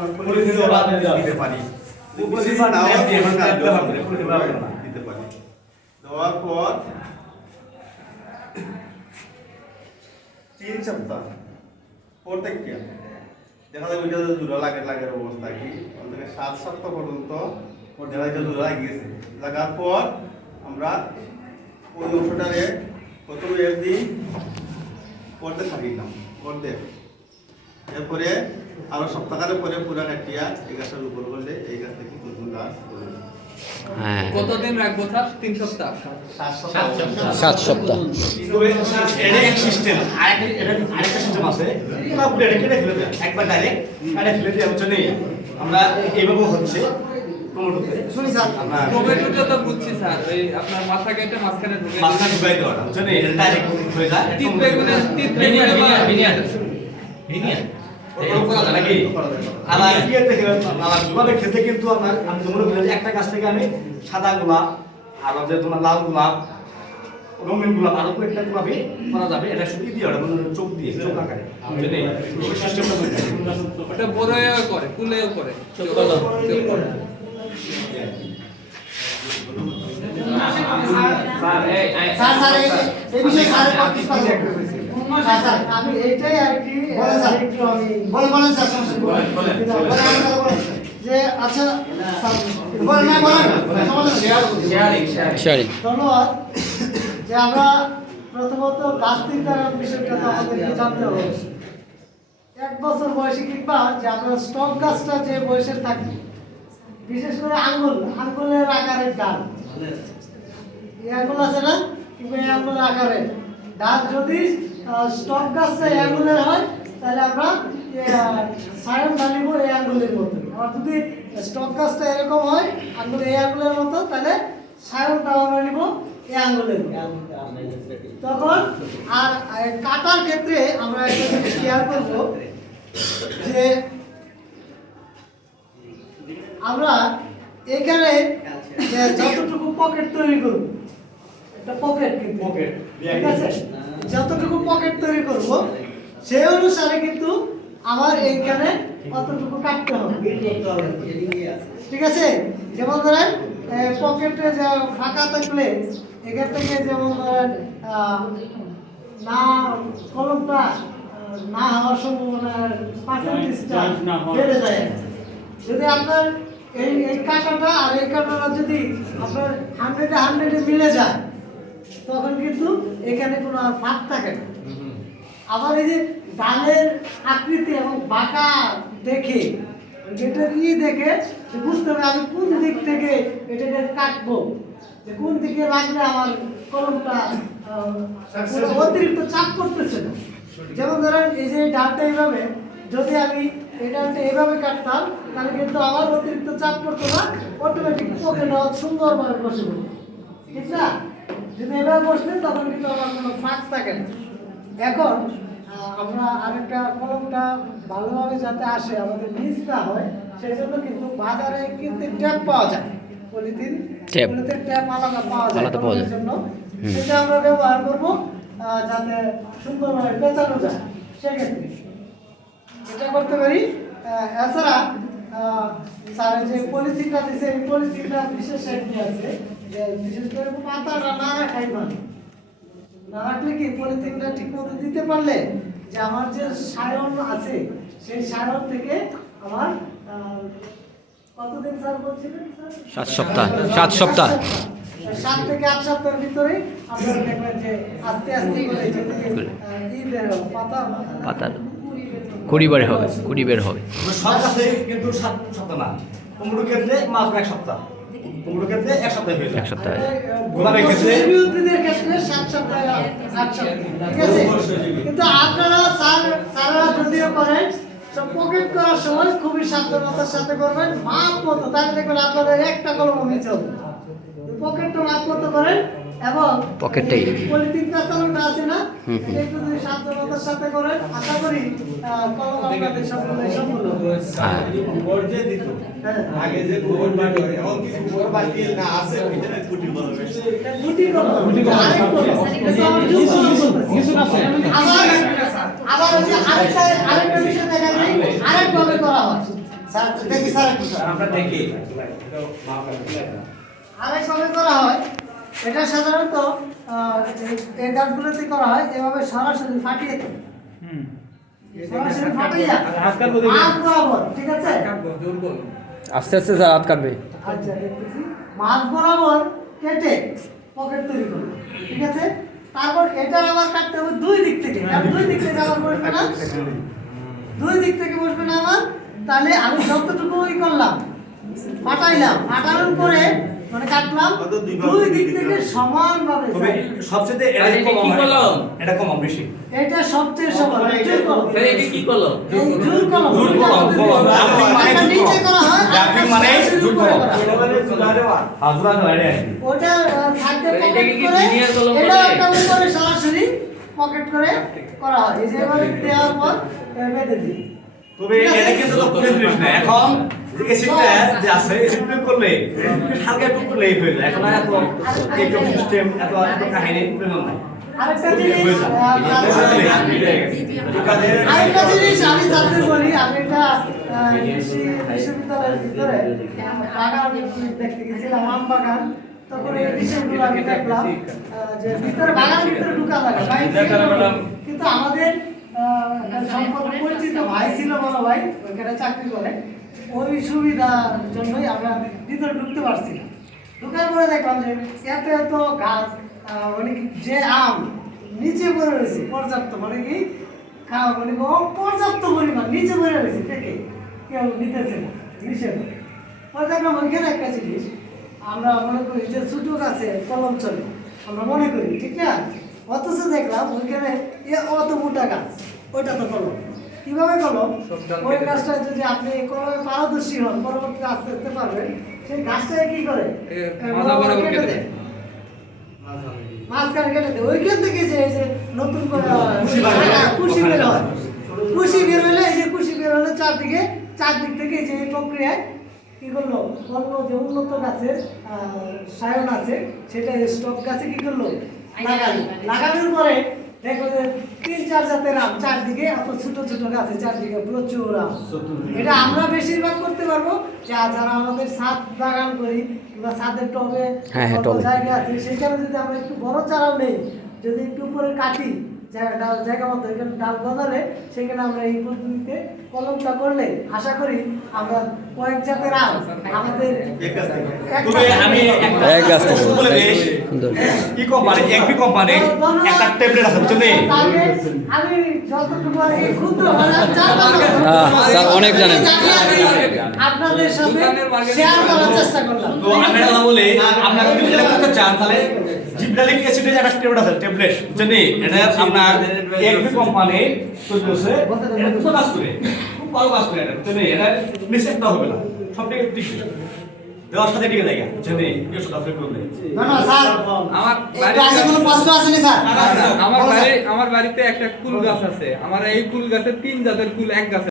দিতে পারি, দিতে পারি। দেওয়ার পর 3 সপ্তাহ পর থেকে দেখা যাবে ওইটা জোড়া লাগের অবস্থা কি 7 সপ্তাহ পর্যন্ত দেখা যায় জোড়া লাগিয়েছে। লাগার পর আমরা ওই অংশটারে প্রথমে একদিন করতে থাকিলাম করতে, এরপরে আরো সপ্তাহের পরে পুরা কাটিয়া এই গাছটার উপর করলে এই গাছ থেকে নতুন গাছ করবে। কতদিন রাখবো স্যার? 3 সপ্তাহ 7 সপ্তাহ। এটা এক সিস্টেম, আরেকটা সিস্টেম আছে, এটা কেটে ফেলে দেয় একবার ডাইরেক্ট কেটে ফেলে দেওয়া হচ্ছে নেই। আমরা এইভাবে হচ্ছে টমেটোতে শুনি স্যার, আমরা টমেটোটা তো বুঝছি স্যার, ওই আপনার মাথা কেটে মাঝখানে ঢুকাই দেওয়াটা হচ্ছে না, এটা ডাইরেক্ট হয়ে যায়। তিত বেগুনের ভিনিয়ার ওরকম করা যায় নাকি? আবার ইয়েতে আবার দুভাবে খেতে কিন্তু আমি তোমরা বলে একটা গাছ থেকে আমি সাদা গোলাপ আর যে তোমার লাল গোলাপ রঙিন গোলাপ আরো কয়েকটা গোলাপই করা যাবে। এটা শুধু দিয়ে ওটা মানে চোখ দিয়ে চোখ আকারে সিস্টেমটা ওটা বড়ও করে কুলেও করে। আমি এইটাই আর কি বলেন যে আচ্ছা ধন্যবাদ। যে আমরা প্রথমত গাছ নির্ধারণ বিষয়টা তো আমাদেরকে জানতে হবে। 1 বছর বয়সে কিংবা যে আমরা স্টক গাছটা যে বয়সের থাকি, বিশেষ করে আঙ্গুলের আকারের ডাল আঙ্গুল আছে না, কিংবা এই আঙ্গুলের আকারের ডাল যদি স্টক গাছটা এই আঙ্গুলের হয় তাহলে আমরা সায়ন ঢালিব এই আঙ্গুলের মতো। আর যদি স্টক গাছটা এরকম হয় আঙ্গুল এই আঙ্গুলের মতো তাহলে সায়নটা আমরা নিব এই আঙ্গুলের মতো। তখন আর কাটার ক্ষেত্রে আমরা একটা জিনিস খেয়াল করব যে আমরা এখানে যতটুকু পকেট তৈরি করব, একটা পকেট কিন্তু পকেট ঠিক আছে, যতটুকু পকেট তৈরি করব সেই অনুসারে কিন্তু আমার এইখানে কতটুকু কাটতে হবে, ঠিক আছে। যেমন ধরেন পকেটে যে ফাঁকা থাকলে এখান থেকে যেমন ধরেন না কলমটা না হওয়ার সম্ভাবনা পার্সেন্টেজটা বেড়ে যায়। যদি আপনার এই কাঁটাটা আর এই কাঁটাটা যদি আপনার 100-100 মিলে যায় তখন কিন্তু এখানে কোনো আর ফাঁক থাকে না। আবার এই যে ডালের আকৃতি এবং বাঁকা দেখে এটা দেখে বুঝতে হবে আমি কোন দিক থেকে এটাকে কাটবো, যে কোন দিকে লাগলে আমার কলমটা অতিরিক্ত চাপ করতেছে না। যেমন ধরেন এই যে ডালটা এইভাবে যদি আমি এই ডালটা এইভাবে কাটতাম তাহলে কিন্তু আমার অতিরিক্ত চাপ করতো না, অটোমেটিক পকেটটা সুন্দরভাবে বসে পড়বে, ঠিক না? যদি এভাবে বসলে তখন কিন্তু আমার কোনো ফাঁক থাকে না। এখন আমরা আরেকটা কলমটা ভালোভাবে যাতে আসে আমাদের মিস না হয় সেই জন্য কিন্তু বাজারে কিন্তু ট্যাপ পাওয়া যায়, পলিথিন ট্যাপ আলাদা পাওয়া যায় জন্য সেটা আমরা ব্যবহার করব যাতে সুন্দরভাবে পেঁচানো যায়। সেক্ষেত্রে এটা করতে পারি। এছাড়া স্যার যে পলিথিনটা দিচ্ছে এই পলিথিনটা বিশেষ একটি আছে, যে বিশেষ করে পাতাটা না রাখাই ভালো। না রাখলে কি পলিথিনটা ঠিক মতো দিতে পারলে যে আমার যে সায়ন আছে সেই সায়ন থেকে আমার কতদিন স্যার বলছিলেন? 7 সপ্তাহ 7 সপ্তাহ 7 থেকে 8 সপ্তাহের ভিতরে আপনারা দেখবেন যে আস্তে আস্তে করে পাতার কুড়ি বের হবে। সব গাছে কিন্তু 7 সপ্তাহ না, টমেটোর ক্ষেত্রে মাত্র 1 সপ্তাহ, টমেটোর ক্ষেত্রে 1 সপ্তাহ হয়ে যায়। 1 সপ্তাহ গোলাপের ক্ষেত্রে উদ্ভিদের ক্ষেত্রে 7 সপ্তাহ 8 সপ্তাহ, ঠিক আছে। কিন্তু আপনারা সারা যদিও করেন সব পকেট করার সময় খুবই সাবধানতার সাথে করবেন, মাপ মতো, তাহলে দেখবেন আপনাদের একটা কলম নিচে হবে। পকেটটা মাপ মতো করেন এবং পকেটটাই পলিথিন কাঁচানোটা আছে না একটু যদি সাবধানতার সাথে করেন আশা করি কলম আপনাদের সফল হবে। গোবর যে দিত আগে যে গোবর বাটি এখন কি গোবর বাটি না আছে ভিতরে গুটি বলবে গুটি করব আবার ওই যে আরেকটা বিষয় দেখা যায় আরেকভাবে করা হয়। স্যার দেখি স্যার একটু স্যার। আমরা দেখি আরেকভাবে করা হয়, এটা সাধারণত এই গাছগুলোতে করা হয় এভাবে সরাসরি ফাটিয়ে দেয়। সরাসরি ফাটিয়ে মাছ বরাবর, ঠিক আছে? জোর করুন। আস্তে আস্তে স্যার হাত কাটবে। আচ্ছা দেখতেছি, মাছ বরাবর কেটে পকেট তৈরি করবো, ঠিক আছে? তারপর এটা আবার কাটতে হবে দুই দিক থেকে, আর দুই দিক থেকে আবার বসবে না, দুই দিক থেকে বসবে না আমার। তাহলে আমি যতটুকু ই করলাম, ফাটাইলাম, ফাটানোর পরে মানে কাটলাম, দুই দিক থেকে সমানভাবে তবে যায়। সবচেয়ে আর এটা কি কলম? এটা কম বেশি এটা সবচেয়ে সমান, জোর কলম। স্যার এটা কি কলম? এই জোর কলম, জোর কলম, কলম। গ্রাফিং মানে এটা জোর নিচে কলম। করা হয়, গ্রাফিং মানে সরাসরি জোর উপরে কলম। করা হয়। হাজরা দেওয়া এটা আর কি। ওটা থাকবে তো পকেট এটাকে কি করে, linear কলম এটা বলে? একটা উপরে সরাসরি পকেট করে করা হয়। এই যে এভাবে দেওয়ার পর বেঁধে দিই। তবে এটা কিন্তু লক্ষণীয় জিনিস না। এখন যে এসিডটা যে আছে, এসিড প্রয়োগ করলে হালকা একটু করলেই হয়ে যায়। এখন আর এত এইসব সিস্টেম, এত কাহিনী প্রয়োজন নাই। আরেকটা জিনিস কাজে আরেকটা জিনিস আমি জানতে বলি, আমি এটা কৃষি বিশ্ববিদ্যালয়ের ভিতরে বাগান দেখতে গেছিলাম, আম বাগান। তখন এই বিষয়গুলো আমি দেখলাম যে ভিতরে বাগানের ভিতরে ঢুকা লাগে, বাইরে থেকে কিন্তু আমাদের সম্পর্ক পরিচিত ভাই ছিল, বড় ভাই, ওইখানে চাকরি করে। ওই সুবিধার জন্যই আমরা ভিতরে ঢুকতে পারছি না। ঢুকার পরে দেখলাম যে এত এত গাছ, মানে কি যে আম নিচে পড়ে রয়েছে পর্যাপ্ত, মানে কি খাওয়া মানে কি পর্যাপ্ত পরিমাণ নিচে পড়ে রয়েছে, পেকে কেউ নিতেছে না জিনিসের। পরে দেখলাম ওইখানে একটা জিনিস আমরা মনে করি যে ছোটো গাছে কলম চলে, আমরা মনে করি, ঠিক না? অথচ দেখলাম ওইখানে অত মোটা গাছ, ওইটা তো কলম। কিভাবে কলম? ওই গাছটা যদি আপনি কলমে পারদর্শী হন, পরবর্তীতে আস্তে আস্তে পারবেন, সেই গাছটাকে কি করে মাথা বরাবর কেটে দেয়। মাঝখানে কেটে দেয়। ওইখান থেকে যে এই যে নতুন করে কুশি বের হয়, কুশি বের হলে এই যে কুশি বের হলে চারদিক থেকে এই যে এই প্রক্রিয়ায় কি করলো, অন্য যে উন্নত গাছের সায়ন আছে সেটা স্টক গাছে কি করলো, লাগালো। লাগানোর পরে দেখো যে 3-4 জাতের আম চারদিকে, এত ছোট ছোট গাছে চারদিকে প্রচুর আম। এটা আমরা বেশিরভাগ করতে পারবো যারা আমাদের ছাদ বাগান করি কিংবা ছাদের টবে হ্যাঁ, অল্প টবে। জায়গা আছে, সেখানে যদি আমরা একটু বড় চারাও নেই, যদি একটু উপরে কাটি জায়গা মতো এখানে ডাল গজালে, সেখানে আমরা এই পদ্ধতিতে কলমটা করলে আশা করি আমরা কয়েক জাতের আম আমাদের এক গাছ থেকে। তবে আমি এক গাছ থেকে। বলে দিই, সুন্দর। ই কোম্পানি, একবি কোম্পানি একটা ট্যাবলেট আছে, বুঝছেন? আমি যতটুকু আর কি ক্ষুদ্র মানে আমি জানতাম না। স্যার অনেক জানেন। আপনাদের সাথে শেয়ার করার চেষ্টা করলাম। তো আমি একটা কথা বলি, আপনারা যদি এটা করতে চান তাহলে জিবরালিক অ্যাসিডের একটা ট্যাবলেট আছে, ট্যাবলেট, বুঝছেন? এটা আপনার একবি কোম্পানি তৈরি করছে, এটা খুব কাজ করে, খুব ভালো কাজ করে এটা, বুঝছেন? এটা মিসেক্ট হবে না, সব থেকে ঠিক দেওয়ার সাথে ঠিক জায়গা, বুঝছেন? এই ওষুধ আপনি করলে না না স্যার, আমার এটা আগে কোনো প্রশ্ন আসেনি স্যার। আমার বাড়িতে একটা কুল গাছ আছে। আমার এই কুল গাছে 3 জাতের কুল এক গাছে